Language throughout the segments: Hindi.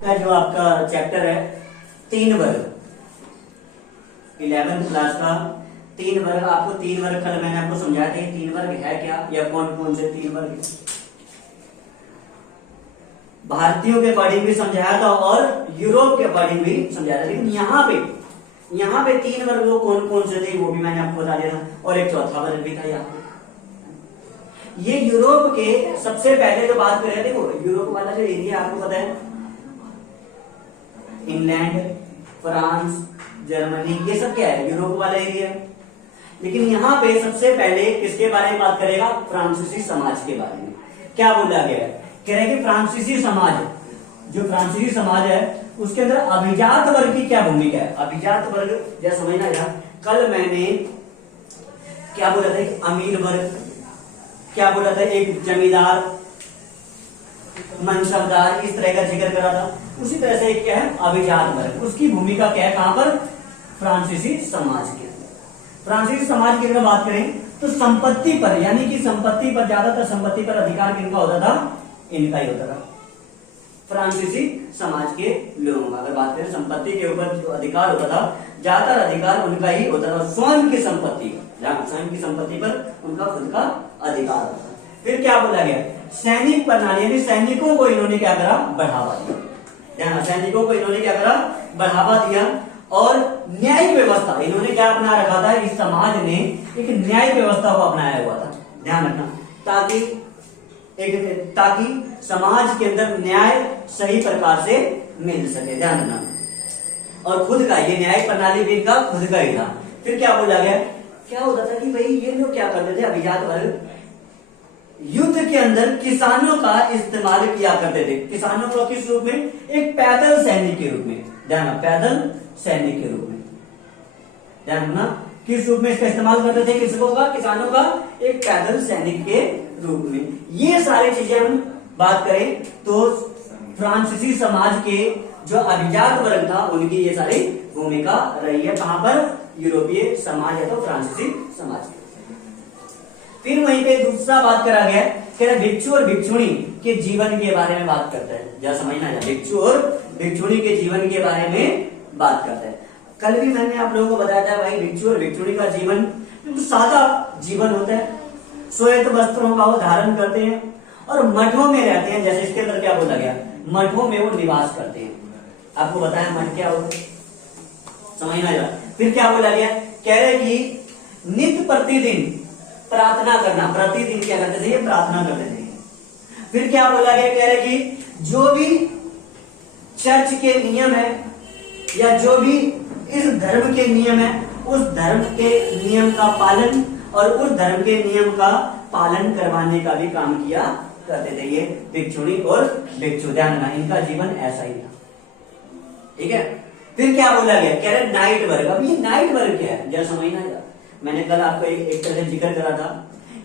का जो आपका चैप्टर है तीन वर्ग 11th क्लास का तीन वर्ग। आपको तीन वर्ग कल मैंने आपको समझाया था, तीन वर्ग है क्या या कौन कौन से तीन वर्ग भारतीयों के अकॉर्डिंग भी समझाया था और यूरोप के अकॉर्डिंग भी समझाया था। लेकिन यहाँ पे तीन वर्ग वो कौन कौन से थे वो भी मैंने आपको बता दिया था, और एक चौथा वर्ग भी था। यहाँ पे ये यूरोप के सबसे पहले जो बात कर रहे थे, देखो यूरोप वाला जो एरिया आपको पता है, इंग्लैंड, फ्रांस, जर्मनी, ये सब क्या है, यूरोप वाला एरिया। लेकिन यहाँ पे सबसे पहले किसके बारे में बात करेगा, फ्रांसीसी समाज के बारे में। क्या बोला गया है, कह रहे हैं कि फ्रांसीसी समाज, जो फ्रांसीसी समाज है उसके अंदर अभिजात वर्ग की क्या भूमिका है। अभिजात वर्ग जैसा समझना था, कल मैंने क्या बोला था, एक अमीर वर्ग, क्या बोला था, एक जमींदार, मनसबदार, इस तरह का जिक्र करा था। उसी तरह से एक क्या है, अभिजात वर्ग, उसकी भूमिका क्या है, कहां पर, फ्रांसीसी समाज के अंदर। फ्रांसीसी समाज की अगर बात करें तो संपत्ति पर, यानी कि संपत्ति पर, ज्यादातर संपत्ति पर अधिकार किनका होता था, इनका ही होता था। फ्रांसीसी समाज के लोगों का अगर बात करें, संपत्ति के ऊपर जो अधिकार होता था, ज्यादातर अधिकार उनका ही होता था, स्वयं की संपत्ति का, स्वयं की संपत्ति पर उनका खुद का अधिकार होता था। फिर क्या बोला गया, सैनिक प्रणाली, यानी सैनिकों को इन्होंने क्या करा, बढ़ावा दिया। सैनिकों को इन्होंने क्या करा, बढ़ावा दिया। और न्यायिक व्यवस्था इन्होंने क्या अपना रखा था, इस समाज ने एक न्यायिक व्यवस्था को अपनाया हुआ था। ध्यान रखना, ताकि समाज के अंदर न्याय सही प्रकार से मिल सके। ध्यान रखना, और खुद का ये न्यायिक प्रणाली भी इनका खुद का ही था। फिर क्या बोला गया, क्या होता था कि भाई ये लोग क्या करते थे, अभिजात वर्ग युद्ध के अंदर किसानों का इस्तेमाल किया करते थे। किसानों को किस रूप में, एक पैदल सैनिक के रूप में। ध्यान, पैदल सैनिक के रूप में। ध्यान रखना, किस रूप में इसका इस्तेमाल करते थे, किसकों का, किसानों का, एक पैदल सैनिक के रूप में। ये सारी चीजें हम बात करें तो फ्रांसीसी समाज के जो अभिजात वर्ग था उनकी ये सारी भूमिका रही है। कहां पर, यूरोपीय समाज है तो फ्रांसीसी समाज की। फिर वहीं पे दूसरा बात करा गया, कह रहे भिक्षु और भिक्षुणी के जीवन के बारे में बात करता है। जरा समझना है, भिक्षु और भिक्षुणी के जीवन के बारे में बात करता है। कल भी मैंने आप लोगों को बताया था भाई, भिक्षु और भिक्षुणी का जीवन बिल्कुल सादा जीवन होता है। श्वेत वस्त्रों का वो धारण करते हैं और मठों में रहते हैं। जैसे इसके अंदर क्या बोला गया, मठों में वो निवास करते हैं। आपको बताया मठ क्या होता है, समझना है। फिर क्या बोला गया, कह रहे कि नित्य प्रतिदिन प्रार्थना करना, प्रतिदिन क्या करते थे, प्रार्थना करते थे। फिर क्या बोला गया, कह रहे कि जो भी चर्च के नियम है या जो भी इस धर्म के नियम है, उस धर्म के नियम का पालन और उस धर्म के नियम का पालन करवाने का भी काम किया करते थे ये भिक्षुणी और भिक्षु। ध्यान रखना, इनका जीवन ऐसा ही था। ठीक है। फिर क्या बोला गया, कह रहे नाइट वर्ग। अब ये नाइट वर्ग क्या है, जरा समझना है। मैंने कल आपको एक तरह से जिक्र करा था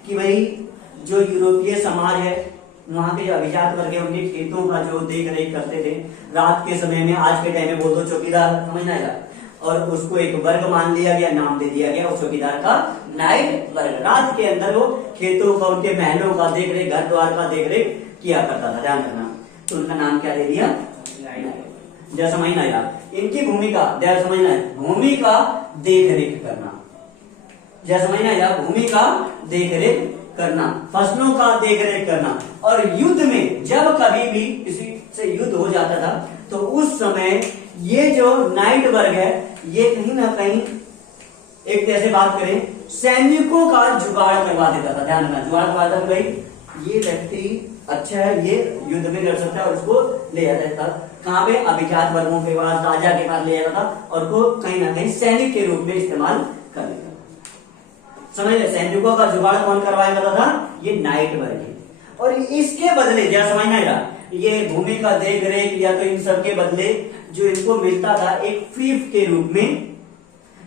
कि भाई जो यूरोपीय समाज है, वहां के जो अभिजात वर्ग है, उनके खेतों का जो देख रेख करते थे रात के समय में, आज के टाइम में बोल दो चौकीदार, समझना है। और उसको एक वर्ग मान लिया गया, नाम दे दिया गया उस चौकीदार का, नाइट वर्ग। रात के अंदर वो खेतों का, उनके महलों का देख रेख, घर द्वार का देख रेख किया करता था। ध्यान रखना, तो उनका नाम क्या दे दिया, नाइट। जरा समझना यार, इनकी भूमिका, जरा समझना है, भूमिका देख रेख करना। जैसा समझना यार, भूमि का देख रेख करना, फसलों का देख रेख करना। और युद्ध में जब कभी भी किसी से युद्ध हो जाता था तो उस समय ये जो नाइट वर्ग है, ये कहीं ना कहीं एक जैसे बात करें, सैनिकों का जुगाड़ करवा देता था। ध्यान रखना, जुगाड़ करवा देता, भाई ये व्यक्ति अच्छा है, ये युद्ध में लड़ सकता है, और उसको ले जाता था कहां पे, अभिजात वर्गों के पास, राजा के पास ले जाता था और को कहीं ना कहीं सैनिक के रूप में इस्तेमाल कर लेता था। समझ ले, सैनिकों का जुगाड़ कौन करवाया करता था, ये नाइट वर्ग। और इसके बदले, जरा समझना है, ये भूमि का देख रेख या तो इन सब के बदले जो इनको मिलता था, एक फीफ के रूप में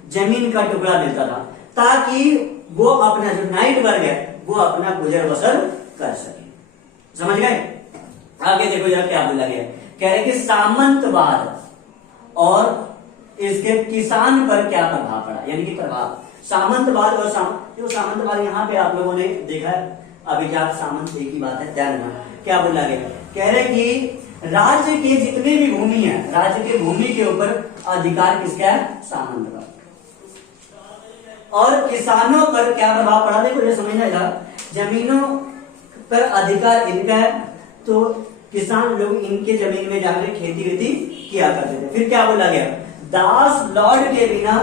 जमीन का टुकड़ा मिलता था, ताकि वो अपना जो नाइट वर्ग है वो अपना गुजर बसर कर सके। समझ गए। आगे देखो जरा क्या बोला गया, कह रहे कि सामंतवाद और इसके किसान पर क्या प्रभाव पड़ा, यानी कि प्रभाव सामंतवाद और जो सामंतवाद यहाँ पे आप लोगों ने देखा है, अभिजात सामंत एक ही बात है। ध्यान रखना, क्या बोला गया, कह रहे कि राज्य के जितने भी भूमि है, राज्य के भूमि के ऊपर अधिकार किसका है? सामंत का। और किसानों पर क्या प्रभाव पड़ा? देखो ये समझना है, जमीनों पर अधिकार इनका है, तो किसान लोग इनके जमीन में जाकर खेती वेती किया करते थे। फिर क्या बोला गया? दास लॉर्ड के बिना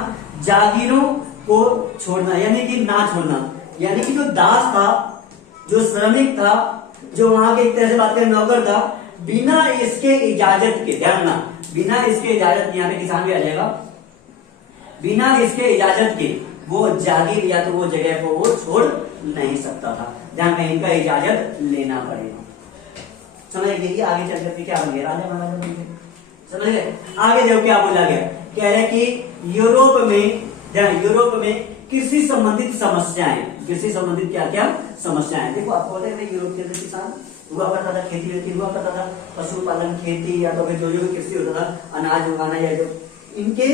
जागीरों को छोड़ना, यानी कि ना छोड़ना, यानी कि जो दास था, जो श्रमिक था, जो वहां के एक तरह से बात करें नौकर था, बिना इसके इजाजत के, ध्यान रखना, बिना इसके इजाजत, यहाँ पे किसान भी आ जाएगा, बिना इसके इजाजत के वो जागीर या तो वो जगह को वो छोड़ नहीं सकता था। ध्यान में इनका इजाजत लेना पड़ेगा। समझ गए? आगे चल करके क्या बन गया? राजा महाराजा बन गए। समझ गए? आगे जब क्या बोला गया? कह रहे कि यूरोप में कृषि संबंधित समस्याएं, कृषि संबंधित क्या क्या समस्याएं। देखो आपको पता है यूरोप के अंदर किसान हुआ करता था, खेती वेती हुआ करता था, पशुपालन, खेती या तो फिर जो भी कृषि होता था, अनाज उगाना, या जो इनके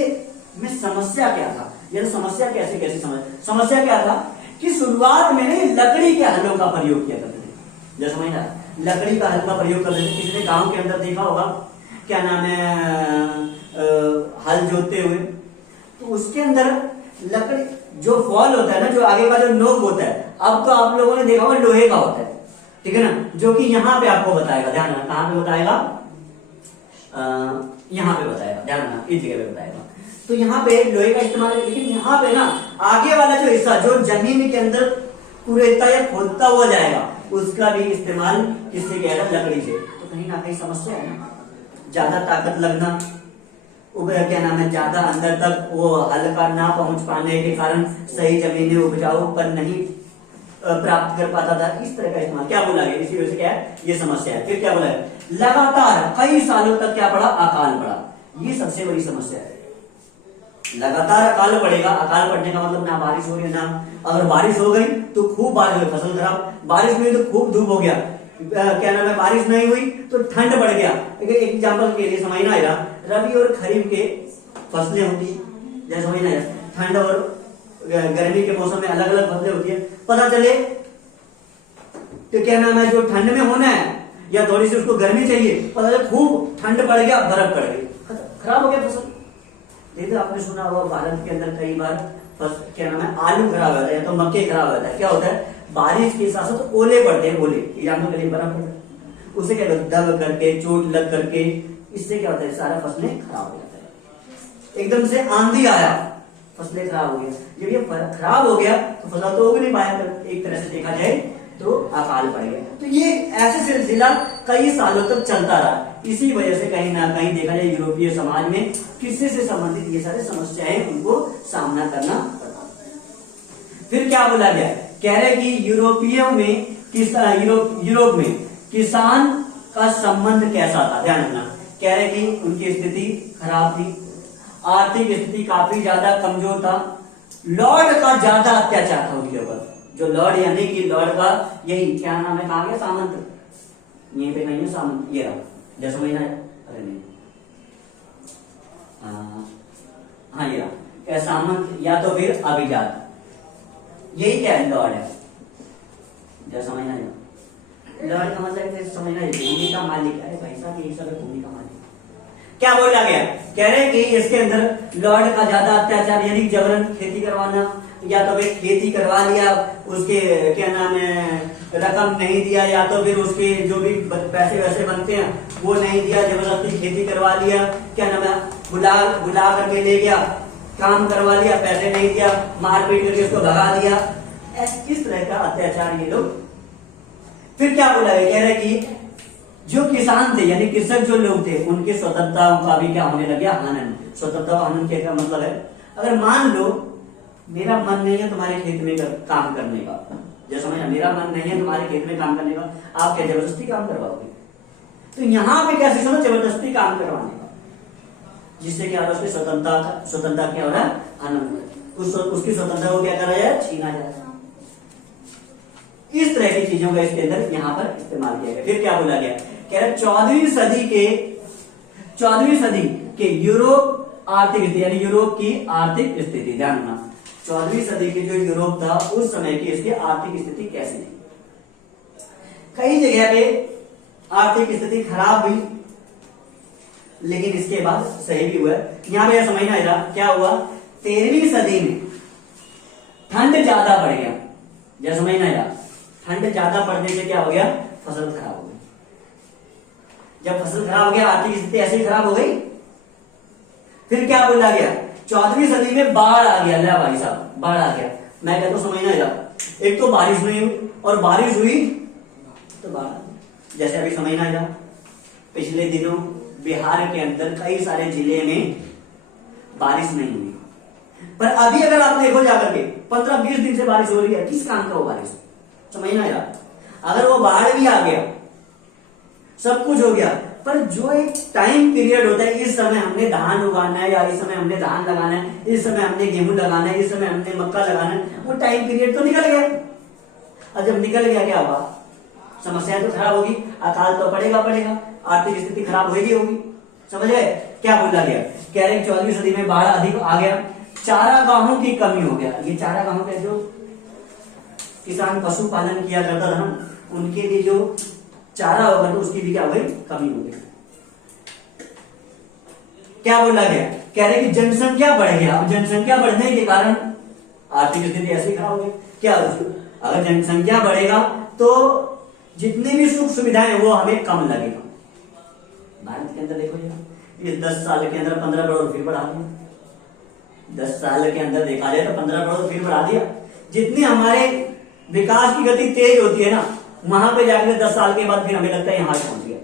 में समस्या क्या था, या समस्या कैसे समस्या क्या था कि शुरुआत में लकड़ी के हलों का प्रयोग किया करते थे। जैसे समझना, लकड़ी का हल का प्रयोग करते थे। किसी ने गांव के अंदर देखा होगा, क्या नाम है, हल जोतते हुए, तो उसके अंदर लकड़ी जो फॉल होता है ना, जो आगे का जो नोक होता है, अब तो आप लोगों ने देखा होगा लोहे का होता है, ठीक है ना, जो कि यहाँ पे आपको बताएगा। ध्यान रखना, कहां पे बताएगा? यहाँ पे बताएगा, ध्यान रखना, इस जगह पे बताएगा। तो यहाँ पे लोहे का इस्तेमाल है, लेकिन यहाँ पे ना आगे वाला जो हिस्सा जो जमीन के अंदर कुरेदता या खोदता हुआ जाएगा, उसका भी इस्तेमाल किससे किया जाएगा? लकड़ी से। तो कहीं ना कहीं समस्या है ना, ज्यादा ताकत लगना, क्या नाम है, ज्यादा अंदर तक वो हल का ना पहुंच पाने के कारण सही जमीनें उपजाऊ पर नहीं प्राप्त कर पाता था। इस तरह का इस्तेमाल क्या बोला गया? इसी वजह से क्या है? ये समस्या है। फिर क्या बोला है? लगातार कई सालों तक क्या पड़ा? अकाल पड़ा। ये सबसे बड़ी समस्या है। लगातार अकाल पड़ेगा। अकाल पड़ने का मतलब ना बारिश हो रही है, ना अगर बारिश हो गई तो खूब बारिश हुई, फसल खराब, बारिश नहीं तो खूब धूप हो गया, क्या नाम है, बारिश नहीं हुई तो ठंड बढ़ गया। एक एग्जाम्पल के लिए समझना है, रबी और खरीफ के फसलें होती है, जैसे समझना है, ठंड और गर्मी के मौसम में अलग अलग फसलें होती है। पता चले तो क्या नाम है, जो ठंड में होना है या थोड़ी सी उसको गर्मी चाहिए, पता चले खूब ठंड पड़ गया, बर्फ पड़ गई, खराब हो गया फसल। ये तो आपने सुना होगा भारत के अंदर कई बार क्या नाम है, आलू खराब होता है या तो मक्के खराब होता है। क्या होता है? बारिश के साथ साथ ओले पड़ते हैं, ओले जानवर के लिए बर्फ पड़ता है, उससे क्या होता है, दब करके, चोट लग करके, इससे क्या होता है, सारा फसलें खराब हो जाता है। एकदम से आंधी आया, फसलें खराब हो गया। जब ये खराब हो गया तो फसल तो उग नहीं पाया, एक तरह से देखा जाए तो अकाल पड़ गया। तो ये ऐसे सिलसिला कई सालों तक चलता रहा। इसी वजह से कहीं ना कहीं देखा जाए यूरोपीय समाज में कृषि से संबंधित ये सारे समस्याएं उनको सामना करना पड़ा। फिर क्या बोला गया? कह रहे कि यूरोपियों में यूरोप में किसान का संबंध कैसा था? ध्यान रखना, कह रहे कि उनकी स्थिति खराब थी, आर्थिक स्थिति काफी ज्यादा कमजोर था, लॉर्ड का ज्यादा अत्याचार था उनके ऊपर। जो लॉर्ड यानी कि लॉर्ड का यही क्या नाम है, कहा गया, सामंत, यहीं पे नहीं है सामंत, ये रहा, जैसे समझना है, अरे नहीं, हाँ ये रहा, क्या सामंत या तो फिर अभिजात, यही क्या है, लॉर्ड है, जैसे समझना है। लॉर्ड का मतलब समझना है भूमि का मालिक। अरे भाई साहब यही सब भूमि का मालिक। क्या बोला गया? कह रहे कि इसके अंदर लॉर्ड का ज्यादा अत्याचार, यानी जबरन खेती करवाना, या तो फिर खेती करवा लिया, उसके क्या नाम है, रकम नहीं दिया, या तो फिर उसके जो भी पैसे वैसे बनते हैं वो नहीं दिया, जबरदस्ती खेती करवा लिया, क्या नाम है, बुला करके ले गया, काम करवा लिया, पैसे नहीं दिया, मारपीट करके उसको भगा दिया। किस तरह का अत्याचार ये लोग। फिर क्या बोला है? कह रहे कि जो किसान थे यानी कृषक जो लोग थे, उनके स्वतंत्रता का भी क्या होने लग गया, हनन। स्वतंत्रता हनन क्या मतलब है? अगर मान लो मेरा मन नहीं है तुम्हारे खेत में काम करने का, जैसे समझना, मेरा मन नहीं है तुम्हारे खेत में काम करने का, आप क्या जबरदस्ती काम करवाओगे? तो यहाँ पे क्या सिस्टम है, जबरदस्ती काम करवाने का, जिससे क्या होगा, उसकी स्वतंत्रता क्या हो रहा है, हनन, उसकी स्वतंत्रता को क्या करा जाए, छीना जाए। इस तरह की चीजों का इसके अंदर यहाँ पर इस्तेमाल किया गया। फिर क्या बोला गया? कह रहे 14वीं सदी के यूरोप आर्थिक स्थिति, यानी यूरोप की आर्थिक स्थिति, ध्यान रखना, 14वीं सदी के जो यूरोप था उस समय की इसकी आर्थिक स्थिति कैसी थी? कई जगह पे आर्थिक स्थिति खराब हुई, लेकिन इसके बाद सही भी हुआ। यहाँ पे समझना जरा क्या हुआ, 13वीं सदी में ठंड ज्यादा बढ़ गया। जरा समझना जरा, ठंड ज्यादा पड़ने से क्या हो गया, फसल खराब हो गई। जब फसल खराब हो गया, आर्थिक स्थिति ऐसे ही खराब हो गई। फिर क्या बोला गया, 14वीं सदी में बाढ़ आ गया। ले भाई साहब, बाढ़ आ गया। मैं कहता हूं समझना जरा, एक तो बारिश नहीं हुई, और बारिश हुई तो बाढ़। जैसे अभी समझना जरा, पिछले दिनों बिहार के अंदर कई सारे जिले में बारिश नहीं हुई, पर अभी अगर आप देखो जाकर के 15-20 दिन से बारिश हो रही है। किस काम का वो बारिश, समझना यार। अगर वो बाढ़ भी आ गया, सब कुछ हो गया, पर जो एक टाइम पीरियड होता है, इस समय हमने धान उगाना है, या इस समय हमने धान लगाना है, इस समय हमने गेहूं लगाना है, इस समय हमने मक्का लगाना है, वो टाइम पीरियड तो निकल गया। और जब निकल गया क्या हुआ, समस्याएं तो खराब होगी, अकाल तो पड़ेगा, आर्थिक स्थिति खराब होगी। समझ गए क्या बोला गया, कह रहे 14वीं सदी में बाढ़ अधिक आ गया, चारागाहों की कमी हो गया। ये चारागाहों के जो किसान पशुपालन किया करता था ना, उनके लिए जो चारा होगा तो उसकी भी क्या हो गई, कमी हो गई। क्या बोला गया, कह रहे कि जनसंख्या बढ़ गया। जनसंख्या बढ़ने के कारण आर्थिक स्थिति ऐसे ही खराब हो गई। क्या, अगर जनसंख्या बढ़ेगा तो जितनी भी सुख सुविधाएं हैं वो हमें कम लगेगा। भारत के अंदर देखो ये 10 साल के अंदर 15 करोड़ फिर बढ़ा दिया। 10 साल के अंदर देखा जाए तो 15 करोड़ फिर बढ़ा दिया। जितनी हमारे विकास की गति तेज होती है ना, वहां पे जाकर 10 साल के बाद फिर हमें लगता है यहां पहुंच गया।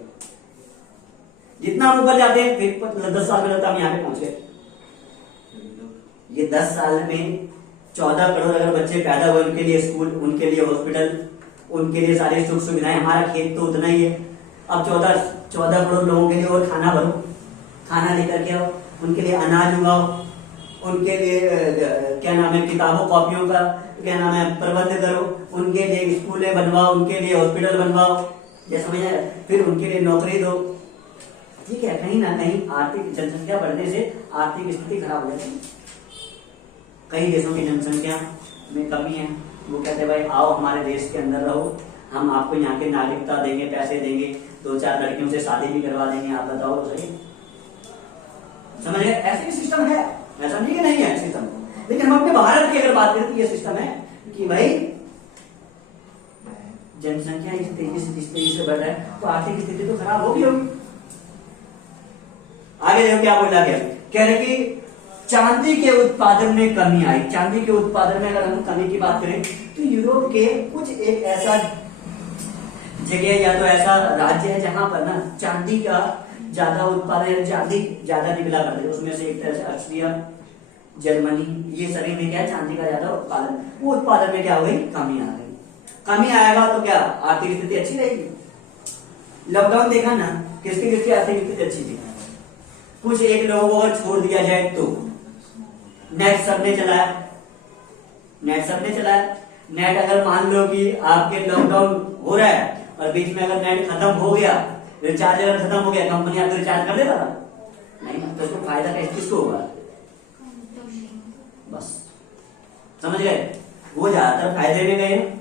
जितना हम ऊपर जाते हैं फिर 10 साल में लगता है हम यहाँ पे पहुंच गए। ये 10 साल में 14 करोड़ अगर बच्चे पैदा हुए, उनके लिए स्कूल, उनके लिए हॉस्पिटल, उनके लिए सारी सुख सुविधाएं। हमारा खेत तो उतना ही है, अब 14 करोड़ लोगों के लिए और खाना भरो, खाना लेकर के आओ, उनके लिए अनाज उगाओ, उनके लिए क्या नाम है, किताबों कॉपियों का क्या नाम है प्रबंध करो, उनके लिए स्कूलें बनवाओ, उनके लिए हॉस्पिटल बनवाओ, जैसे समझ आया, फिर उनके लिए नौकरी दो। ठीक है, कहीं ना कहीं आर्थिक जनसंख्या बढ़ने से आर्थिक स्थिति खराब हो जाती है। कई देशों की जनसंख्या में कमी है, वो कहते हैं भाई आओ हमारे देश के अंदर रहो, हम आपको यहाँ की नागरिकता देंगे, पैसे देंगे, 2-4 लड़कियों से शादी भी करवा देंगे, आप बताओ तो सही। समझ गए, ऐसे सिस्टम है, ऐसा नहीं कि नहीं है सिस्टम। लेकिन हम अपने भारत की अगर बात करें तो ये सिस्टम है कि भाई जनसंख्या इस तेजी से बढ़ रहा है तो आर्थिक स्थिति तो खराब होगी। आगे देखो क्या बोला गया, कह रहे कि चांदी के उत्पादन में कमी आई। चांदी के उत्पादन में अगर हम कमी की बात करें तो यूरोप के कुछ एक ऐसा जगह या तो ऐसा राज्य है जहां पर ना चांदी का ज्यादा उत्पादन, चांदी ज्यादा निकला करते, उसमें से एक तरह से ऑस्ट्रिया, जर्मनी, ये सभी में क्या है चांदी का ज्यादा उत्पादन। वो उत्पादन में क्या हो गई, कमी आ गई। कमी आएगा तो क्या आर्थिक स्थिति अच्छी रहेगी। लॉकडाउन देखा ना, किसकी आर्थिक स्थिति अच्छी थी। कुछ एक लोगों को अगर छोड़ दिया जाए तो नेट सबने चलाया, नेट अगर मान लो कि आपके लॉकडाउन हो रहा है और बीच में अगर नेट खत्म हो गया, रिचार्ज अगर खत्म हो गया, कंपनी आपको रिचार्ज कर देता नहीं, तो उसको फायदा किसको होगा, बस समझ गए, वो ज्यादातर फायदे में गए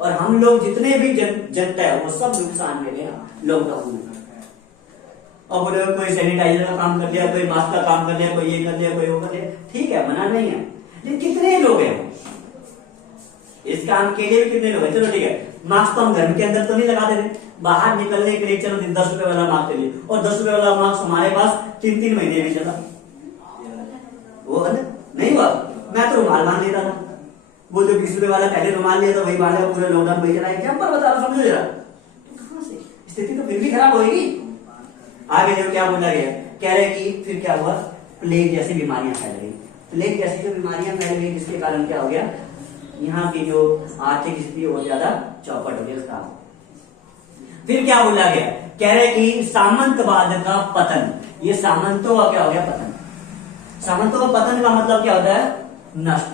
और हम लोग जितने भी जनता है वो सब नुकसान में गए लॉकडाउन में। और बोले कोई सैनिटाइजर का काम कर लिया, कोई मास्क का काम कर लिया, कोई ये कर लिया, कोई वो कर लिया, ठीक है मना नहीं है, लेकिन कितने लोग हैं इस काम के लिए, भी कितने लोग हैं। चलो ठीक है, मास्क तो हम घर के अंदर तो नहीं लगाते थे, बाहर निकलने के लिए चलो 10 रुपए वाला मास्क ले लिए, और 10 रुपए वाला मास्क हमारे पास 3-3 महीने नहीं चला, वो नहीं हुआ। मैं तो रुमाल बांध लेता था, वो जो 20 रुपए वाला पहले रुमाल लिया था वही बांध लिया, पूरे लॉकडाउन वही चला। एग्जाम्पल बता रहा, समझो जरा, कहां से स्थिति तो फिर भी खराब होगी। आगे जो क्या बोला गया, कह रहे कि फिर क्या हुआ, प्लेग जैसी बीमारियां फैल गई। प्लेग जैसी जो बीमारियां फैल गई जिसके कारण क्या हो गया, यहाँ की जो आर्थिक स्थिति बहुत ज्यादा चौपट हो गया। फिर क्या बोला गया, कह रहे कि सामंतवाद का पतन। ये सामंतों का क्या हो गया, पतन। सामंतों का पतन का मतलब क्या होता है, नष्ट,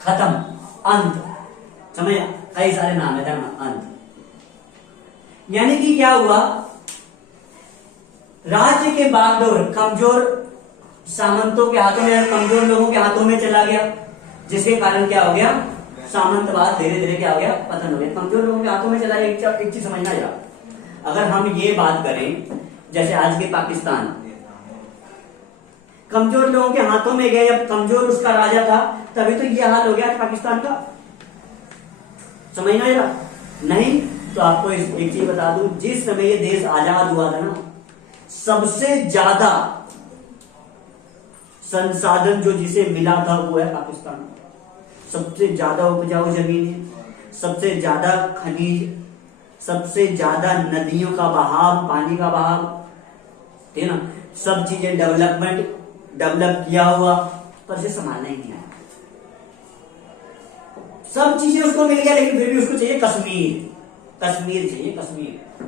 खत्म, अंत, समझ, कई सारे नाम है अंत। यानी कि क्या हुआ, राज्य के बागडोर कमजोर सामंतों के हाथों में, कमजोर लोगों के हाथों में चला गया, जिसके कारण क्या हो गया, सामंतवाद धीरे धीरे क्या हो गया, पतन हो गया, कमजोर लोगों के हाथों में चला गया। एक चीज समझना जरा, अगर हम ये बात करें जैसे आज के पाकिस्तान कमजोर लोगों के हाथों में गए, जब कमजोर उसका राजा था तभी तो ये हाल हो गया पाकिस्तान का। समझ ना आया? नहीं तो आपको एक चीज बता दूं, जिस समय ये देश आजाद हुआ था ना, सबसे ज्यादा संसाधन जो जिसे मिला था वो है पाकिस्तान। सबसे ज्यादा उपजाऊ जमीन है, सबसे ज्यादा खनिज, सबसे ज्यादा नदियों का बहाव, पानी का बहाव, ठीक है ना, सब चीजें डेवलप किया हुआ, पर उसे संभालना ही नहीं आया। सब चीजें उसको मिल गया, लेकिन फिर भी उसको चाहिए कश्मीर, कश्मीर चाहिए, कश्मीर।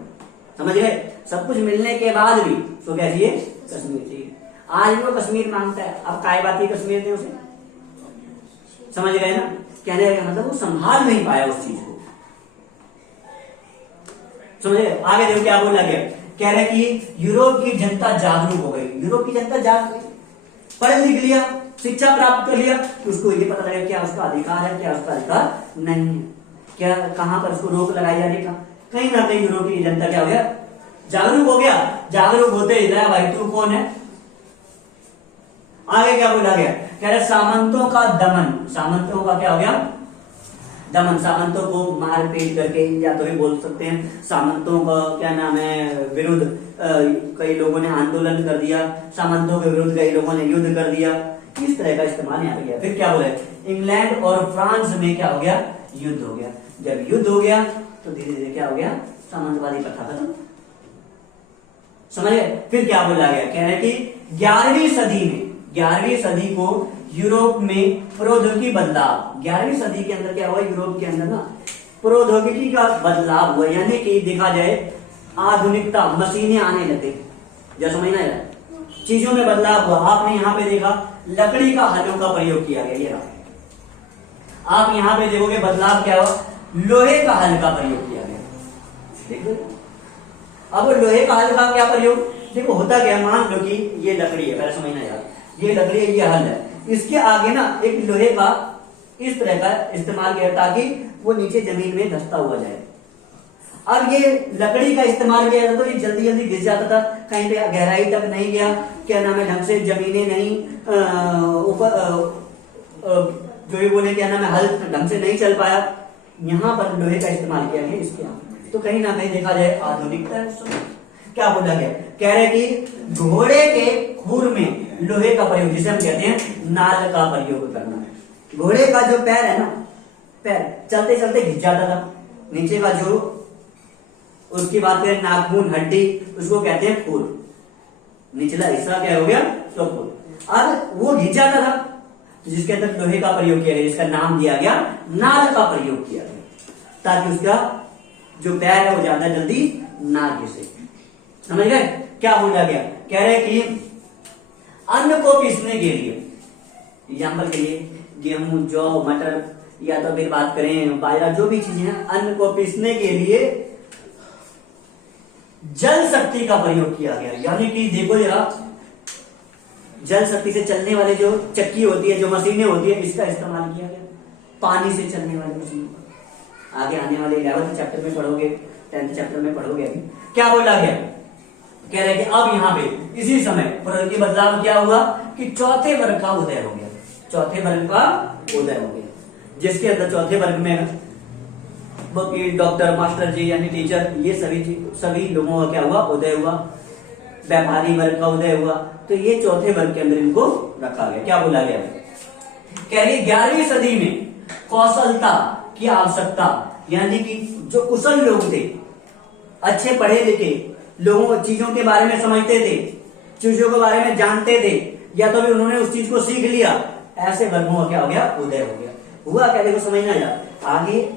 समझ गए? सब कुछ मिलने के बाद भी उसको क्या चाहिए? कश्मीर चाहिए। आज भी वो कश्मीर मांगता है। अब काय बात है कश्मीर ने उसे, समझ गए ना? कहने का मतलब वो संभाल नहीं पाया उस चीज को। समझे? आगे देखो क्या बोला गया, कह रहे कि यूरोप की जनता जागरूक हो गई। यूरोप की जनता जाग गई, पढ़ लिख लिया, शिक्षा प्राप्त कर लिया, तो उसको ये पता लगा क्या उसका अधिकार है, क्या उसका अधिकार नहीं है, क्या कहां पर उसको रोक लगाई जाने का। कहीं ना कहीं यूरोप की जनता क्या हो गया? जागरूक हो गया। जागरूक होते ही भाई तू कौन है? आगे क्या बोला गया, कह रहे सामंतों का दमन। सामंतों का क्या हो गया? दमन। सामंतों को मार पीट करके, या तो भी बोल सकते हैं सामंतों का क्या नाम है विरुद्ध कई लोगों ने आंदोलन कर दिया, सामंतों के विरुद्ध कई लोगों ने युद्ध कर दिया। इस तरह का इस्तेमाल यहाँ पे किया। फिर क्या बोला, इंग्लैंड और फ्रांस में क्या हो गया? युद्ध हो गया। जब युद्ध हो गया तो धीरे धीरे क्या हो गया? सामंतवादी प्रथा खत्म। समझ गए? फिर क्या बोला गया, कह रहे कि 11वीं सदी में, 11वीं सदी को यूरोप में प्रौद्योगिकी बदलाव। 11वीं सदी के अंदर क्या हुआ? यूरोप के अंदर ना प्रौद्योगिकी का बदलाव हुआ, यानी कि देखा जाए आधुनिकता, मशीनें आने लगे। जैसा समझना है, चीजों में बदलाव हुआ। आपने यहाँ पे देखा लकड़ी का हलों का प्रयोग किया गया। ये आप यहाँ पे देखोगे बदलाव क्या हुआ, लोहे का हल का प्रयोग किया गया। देखो अब लोहे का हल का क्या प्रयोग, देखो होता क्या, मान लो कि ये लकड़ी है, पहले समझना यार, ये लकड़ी है, ये हल है, इसके आगे ना एक लोहे का इस तरह का इस्तेमाल किया ताकि वो नीचे जमीन में धंसता हुआ जाए। अब ये लकड़ी का इस्तेमाल किया जाता तो ये जल्दी जल्दी घिस जाता था, कहीं पे गहराई तक नहीं गया, क्या नाम है ढंग से जमीनें नहीं ऊपर जो ये बोले क्या नाम है हल ढंग से नहीं चल पाया। यहाँ पर लोहे का इस्तेमाल किया गया इसके यहाँ, तो कहीं ना कहीं देखा जाए आधुनिकता है। क्या बोला गया, कह रहे कि घोड़े के खुर में लोहे का प्रयोग, जिसे हम कहते हैं नाल का प्रयोग करना। घोड़े का जो पैर है ना, पैर चलते चलते घिस जाता था, नीचे का जो उसकी बात करें नाखून हड्डी, उसको कहते हैं खुर। निचला हिस्सा क्या हो गया? तो खुर। अब वो घिस जाता था तो जिसके अंदर लोहे का प्रयोग किया गया, जिसका नाम दिया गया नाल का प्रयोग किया गया, ताकि उसका जो पैर है वो ज्यादा जल्दी ना घिसे। समझ गए? क्या बोला गया, कह रहे कि अन्न को पीसने के लिए, एग्जाम्पल के लिए गेहूं, जौ, मटर, या तो फिर बात करें बाजरा, जो भी चीजें हैं, अन्न को पीसने के लिए जल शक्ति का प्रयोग किया गया। यानी कि देखो जरा, जल शक्ति से चलने वाले जो चक्की होती है, जो मशीनें होती है, इसका इस्तेमाल किया गया। पानी से चलने वाली मशीन, आगे आने वाले 11th चैप्टर में पढ़ोगे, 10th चैप्टर में पढ़ोगे। अभी क्या बोला गया, कह रहे कि अब यहाँ पे इसी समय प्रौद्योगिकी बदलाव क्या हुआ कि चौथे वर्ग का उदय हो गया। चौथे वर्ग का उदय हो गया, जिसके अंदर चौथे वर्ग में वकील, डॉक्टर, मास्टर जी यानी टीचर, ये सभी लोगों का क्या हुआ? उदय हुआ। व्यापारी वर्ग का उदय हुआ। तो ये चौथे वर्ग के अंदर इनको रखा गया। क्या बोला गया, कह रही 11वीं सदी में कौशलता की आवश्यकता, यानी कि जो कुशल लोग थे, अच्छे पढ़े लिखे लोगों, चीजों के बारे में समझते थे, चीजों के बारे में जानते थे, या तो भी उन्होंने उस चीज को सीख लिया, ऐसे वर्गों का क्या हो गया? उदय हो गया। हुआ क्या, देखो समझना यार। आगे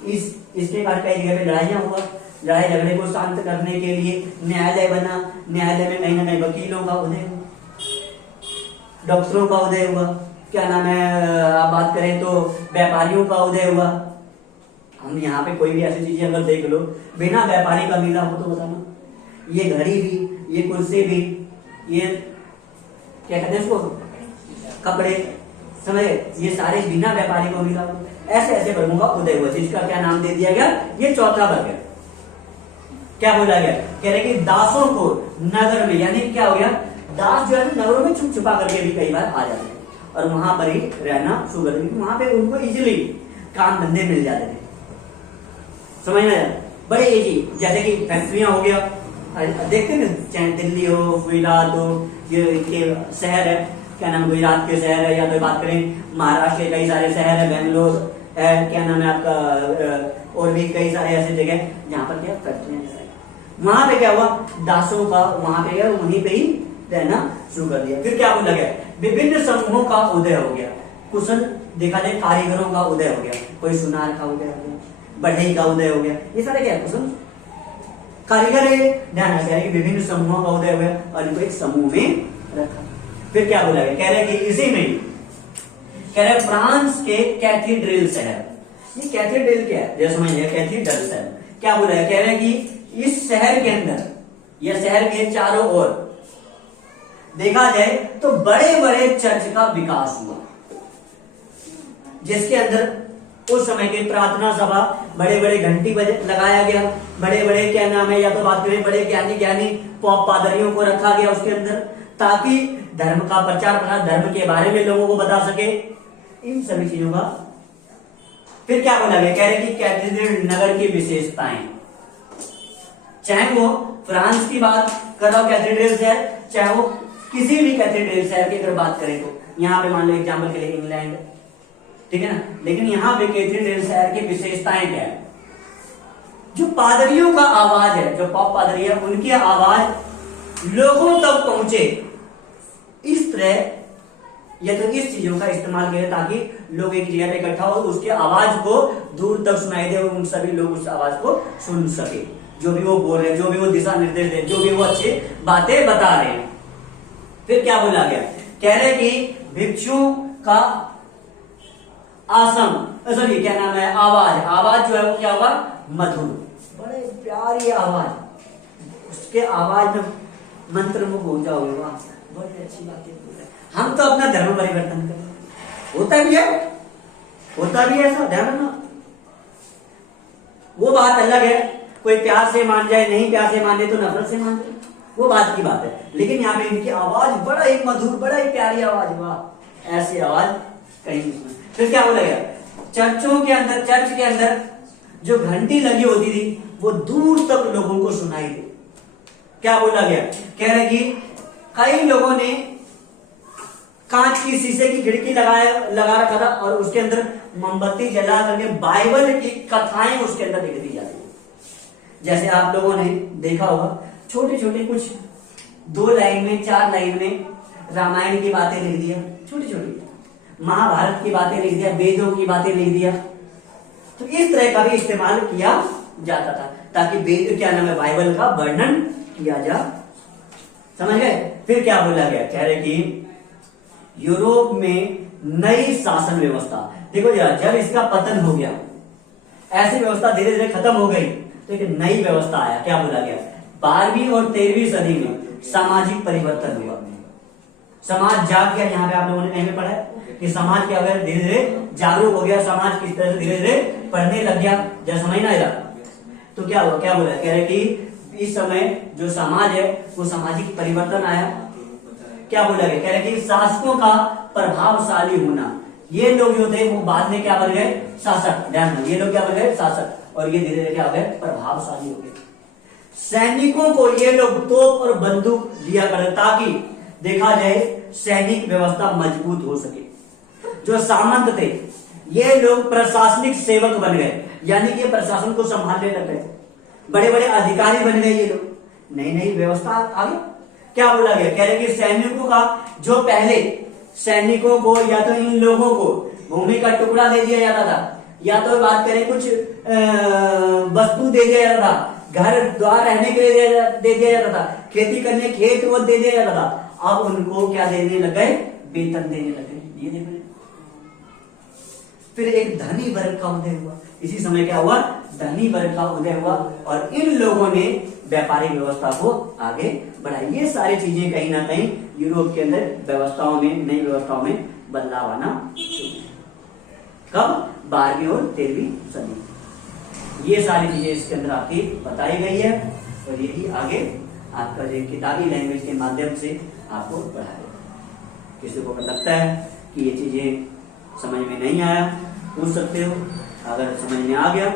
इसके बाद कई जगह पे लड़ाइयां हुआ, लड़ाई झगड़े को शांत करने के लिए न्यायालय बना। न्यायालय में कहीं ना कहीं वकीलों का उदय हुआ, डॉक्टरों का उदय हुआ, क्या नाम है आप बात करें तो व्यापारियों का उदय हुआ। हम यहाँ पे कोई भी ऐसी चीजें अगर देख लो, बिना व्यापारी का मिला हो तो बताना, ये घड़ी भी, ये कुर्सी भी, ये क्या कहते हैं इसको, कपड़े, समझे, ये सारे बिना व्यापारी को मिला हो। ऐसे ऐसे वर्गों का उदय हुआ, जिसका क्या नाम दे दिया गया, ये चौथा वर्ग है। क्या बोला गया, कह रहे कि दासों को नगर में, यानी क्या हो गया, दास जो है नगरों में छुप छुपा करके भी कई बार आ जाते थे और वहां पर ही रहना शुरू कर देते, वहां पे उनको इजीली काम धंधे मिल जाते थे। समझ में आया, बड़े इजी, जैसे कि फैक्ट्रियां हो गया, देखते हैं चाहे दिल्ली हो, गुजरात हो, ये शहर है, क्या नाम, गुजरात के शहर है, या तो बात करें महाराष्ट्र के कई सारे शहर है, बेंगलोर है, क्या नाम है आपका, और भी कई सारे ऐसे जगह जहां पर क्या फैक्ट्रियां, वहां पे क्या हुआ, दासों का वहां पे गया, वहीं पे ही रहना शुरू कर दिया। फिर क्या बोला गया, विभिन्न समूहों का उदय हो गया, कुशल देखा जाए कारीगरों का उदय हो गया, कोई सुनार का उदय हो गया, बढ़ई का उदय हो गया, ये सारे क्या कुशल कारीगर है। ध्यान रखिए कि विभिन्न समूहों का उदय हो गया और इनको एक समूह में रखा। फिर क्या बोला गया, कह रहे कि इसी में कह रहे फ्रांस के कैथीड्रल शहर, ये कैथीड्रल क्या है, जैसे समझिए कैथीड्रल शहर क्या बोला है, कह रहे कि इस शहर के अंदर या शहर के चारों ओर देखा जाए तो बड़े बड़े चर्च का विकास हुआ, जिसके अंदर उस समय के प्रार्थना सभा, बड़े बड़े घंटी लगाया गया, बड़े बड़े क्या नाम है, या तो बात करें बड़े ज्ञानी पॉप पादरियों को रखा गया उसके अंदर, ताकि धर्म का प्रचार प्रसार, धर्म के बारे में लोगों को बता सके, इन सभी चीजों का। फिर क्या बोला गया, कह रहे कि कैथीड्रल नगर की विशेषताएं, चाहे वो फ्रांस की बात कर रहा हो कैथीड्रल शहर, चाहे वो किसी भी कैथीड्रल शहर की अगर बात करें तो यहाँ पे मान लो एग्जाम्पल के लिए इंग्लैंड, ठीक है ना, लेकिन यहाँ पे कैथीड्रल शहर की विशेषताएं क्या है, जो पादरियों का आवाज है, जो पॉप पादरी है, उनकी आवाज लोगों तक पहुंचे, इस तरह या तो इस चीजों का इस्तेमाल करें ताकि लोग एक जगह पे इकट्ठा हो, उसकी आवाज को दूर तक सुनाई दे और उन सभी लोग उस आवाज को सुन सके, जो भी वो बोल रहे हैं, जो भी वो दिशा निर्देश दे, जो भी वो अच्छी बातें बता रहे हैं। फिर क्या बोला गया, कह रहे कि भिक्षुओं का आसम, सॉरी क्या नाम है, आवाज, आवाज जो है वो क्या होगा, मधुर, बड़े प्यारी आवाज, उसके आवाज में मंत्रमुग्ध हो जाओगे, वाह बड़ी अच्छी बातें बोल रहे हैं। हम तो अपना धर्म परिवर्तन करें, होता भी है, होता भी है ऐसा, ध्यान रखना, वो बात अलग है, कोई प्यार से मान जाए, नहीं प्यार से मान जाए तो नफरत से मान जाए, वो बात की बात है, लेकिन यहाँ पे इनकी आवाज बड़ा ही मधुर, बड़ा ही प्यारी आवाज, वाह ऐसी आवाज कहीं नहीं सुनी। फिर क्या बोला गया, चर्चों के अंदर, चर्च के अंदर जो घंटी लगी होती थी वो दूर तक लोगों को सुनाई दे। क्या बोला गया, कह रहे कि कई लोगों ने कांच की शीशे की खिड़की लगा रखा था और उसके अंदर मोमबत्ती जला करके बाइबल की कथाएं उसके अंदर लिख दी जाती है। जैसे आप लोगों ने देखा होगा, छोटे छोटे कुछ 2 लाइन में 4 लाइन में रामायण की बातें लिख दिया, छोटी छोटी महाभारत की बातें लिख दिया, वेदों की बातें लिख दिया, तो इस तरह का भी इस्तेमाल किया जाता था ताकि वेद क्या नाम है, बाइबल का वर्णन किया जा, समझ गए। फिर क्या बोला गया, कह रहे कि यूरोप में नई शासन व्यवस्था, देखो जरा, जब इसका पतन हो गया, ऐसी व्यवस्था धीरे धीरे खत्म हो गई तो एक नई व्यवस्था आया। क्या बोला गया, 12वीं और 13वीं सदी में सामाजिक परिवर्तन हुआ, समाज जाग गया। यहाँ पे आप लोगों ने कहीं पढ़ा है कि समाज क्या हो गया, धीरे धीरे जागरूक हो गया, समाज किस तरह से धीरे धीरे पढ़ने लग गया, जब समझ ना आया तो क्या हुआ, क्या बोला, कह रहे कि इस समय जो समाज है वो सामाजिक परिवर्तन आया। क्या बोला गया, कह रहे कि शासकों का प्रभावशाली होना, ये लोग जो थे वो बाद में क्या बन गए, शासक, ध्यान दो, ये लोग क्या बन गए, शासक, और ये धीरे धीरे क्या हो गए, प्रभावशाली हो गए। सैनिकों को ये लोग तोप और बंदूक दिया करते ताकि देखा जाए सैनिक व्यवस्था मजबूत हो सके। जो सामंत थे ये लोग प्रशासनिक सेवक बन गए, यानी कि प्रशासन को संभालने लग गए, बड़े बड़े अधिकारी बन गए ये लोग, नई नई व्यवस्था आ गई। क्या बोला गया, कह रहे कि सैनिकों का, जो पहले सैनिकों को या तो इन लोगों को भूमि का टुकड़ा दे दिया जाता था, या तो बात करें कुछ वस्तु दे दिया जाता था, घर द्वार रहने के लिए दे दिया जाता था, खेती करने खेत वो दे दिया जाता था, अब उनको क्या देने लग गए, वेतन देने लग गए। ये देखो, फिर एक धनी वर्ग का उदय हुआ, इसी समय क्या हुआ, धनी वर्ग का उदय हुआ और इन लोगों ने व्यापारिक व्यवस्था को आगे बढ़ाई। ये सारी चीजें कहीं ना कहीं यूरोप के अंदर व्यवस्थाओं में, नई व्यवस्थाओं में बदलाव आना शुरू। कब, 12वीं और 13वीं सदी, ये सारी चीजें इसके अंदर आपकी बताई गई है। और यही आगे आपका जो किताबी लैंग्वेज के माध्यम से आपको पढ़ाएगा। किसी को अगर लगता है कि ये चीजें समझ में नहीं आया, पूछ सकते हो। अगर समझ में आ गया